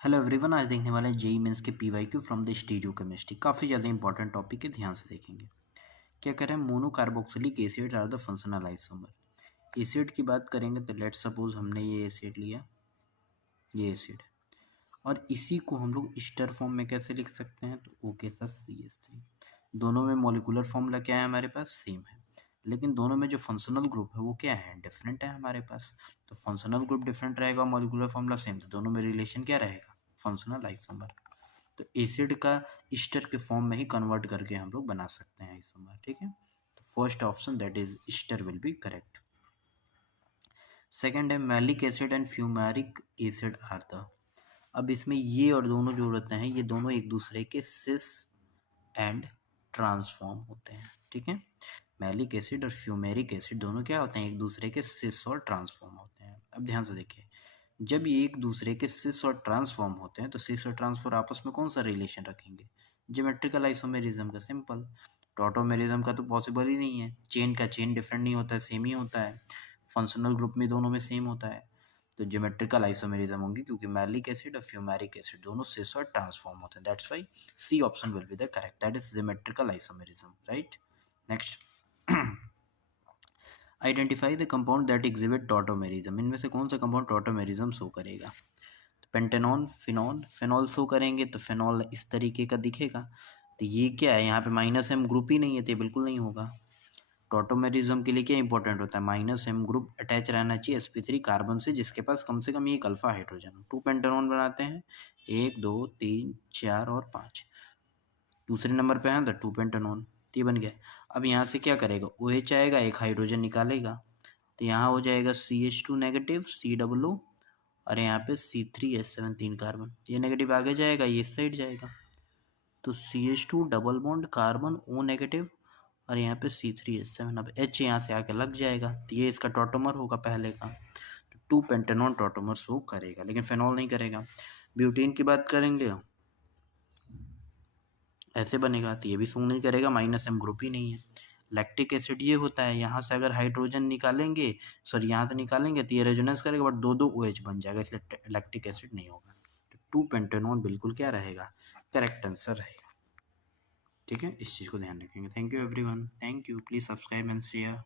Hello everyone, आज देखने वाले हैं जेई मेंस के पीवाईक्यू फ्रॉम द स्टीरियोकेमिस्ट्री। काफ़ी ज़्यादा इंपॉर्टेंट टॉपिक है, ध्यान से देखेंगे। क्या कह रहे हैं, monocarboxylic acid are the functional isomer. Acid की बात करेंगे तो लेट्स सपोज हमने ये एसिड लिया, ये एसिड, और इसी को हम लोग ईस्टर फॉर्म में कैसे लिख सकते हैं, तो ओ के साथ CH3। दोनों में मॉलिक्यूलर फॉर्मूला क्या है हमारे पास, सेम है, लेकिन दोनों में जो फंक्शनल ग्रुप है वो क्या है, डिफरेंट है हमारे पास। तो फंक्शनल ग्रुप डिफरेंट रहेगा, मॉलिक्यूलर फॉर्मूला सेम, तो दोनों में रिलेशन क्या रहेगा, फंक्शनल आइसोमर। तो एसिड का ईस्टर के फॉर्म में ही कन्वर्ट करके हम लोग बना सकते हैं आइसोमर, ठीक है। तो first option that is ester will be correct. Second है maleic acid and fumaric acid are the. अब इसमें ये और दोनों जो होते हैं, ये दोनों एक दूसरे के सिस एंड ट्रांसफॉर्म होते हैं, ठीक है। मैलिक एसिड और फ्यूमेरिक एसिड दोनों क्या होते हैं, एक दूसरे के सिस और ट्रांसफॉर्म होते हैं। अब ध्यान से देखिए, जब ये एक दूसरे के सिस और ट्रांसफॉर्म होते हैं तो सिस और ट्रांसफॉर्म आपस में कौन सा रिलेशन रखेंगे, ज्योमेट्रिकल आइसोमेरिज्म का, सिंपल। टॉटोमेरिज्म का तो पॉसिबल ही नहीं है, चेन का चेन डिफरेंट नहीं होता है, सेम ही होता है। फंक्शनल ग्रुप में दोनों में सेम होता है, तो ज्योमेट्रिकल आइसोमेरिज्म होंगी, क्योंकि मैलिक एसिड और फ्यूमेरिक एसिड दोनों सिस और ट्रांसफॉर्म होते हैं। That's why C option will be the correct, that is geometrical isomerism, right. Next, identify the compound that exhibit tautomerism. इनमें से कौन सा कंपाउंड टॉटोमेरिज्म शो करेगा। पेंटेनॉन, फिनॉल, फिनॉल शो करेंगे तो फिनॉल इस तरीके का दिखेगा। तो ये क्या है, यहाँ पे माइनस एम ग्रुप ही नहीं है, तो ये बिल्कुल नहीं होगा। टॉटोमेरिज्म के लिए क्या इंपॉर्टेंट होता है, माइनस एम ग्रुप अटैच रहना चाहिए sp3 कार्बन से, जिसके पास कम से कम एक अल्फा हाइड्रोजन। 2 पेंटेनॉन बनाते हैं, 1 2 3 4 और 5। दूसरे नंबर पे है तो 2 पेंटेनॉन, ये बन गया। अब यहाँ से क्या करेगा, OH आएगा, एक हाइड्रोजन निकालेगा, तो यहाँ हो जाएगा CH2 नेगेटिव, COO, और यहाँ पे C3H7 3 कार्बन, ये नेगेटिव आगे जाएगा, ये इस साइड जाएगा, तो CH2 double bond carbon O negative, और यहाँ पे C3H7। अब H यहाँ से आके लग जाएगा, तो ये इसका टॉटोमर होगा पहले का, तो 2 पेंटेनॉन टॉटोमर शो करेगा, लेकिन फेनॉल नहीं करेगा। ब्यूटेन की बात करेंगे, ऐसे बनेगा, तो ये भी शो नहीं करेगा, माइनस एम ग्रुप ही नहीं है। लैक्टिक एसिड ये होता है, यहाँ से अगर हाइड्रोजन निकालेंगे, सॉरी यहाँ से निकालेंगे तो ये रेजोनेंस करेगा, बट 2 2 OH बन जाएगा, इसलिए लैक्टिक एसिड नहीं होगा। तो 2 पेंटेनॉन बिल्कुल क्या रहेगा, करेक्ट आंसर रहेगा, ठीक है। इस चीज़ को ध्यान रखेंगे। Thank you everyone, thank you, please subscribe and share.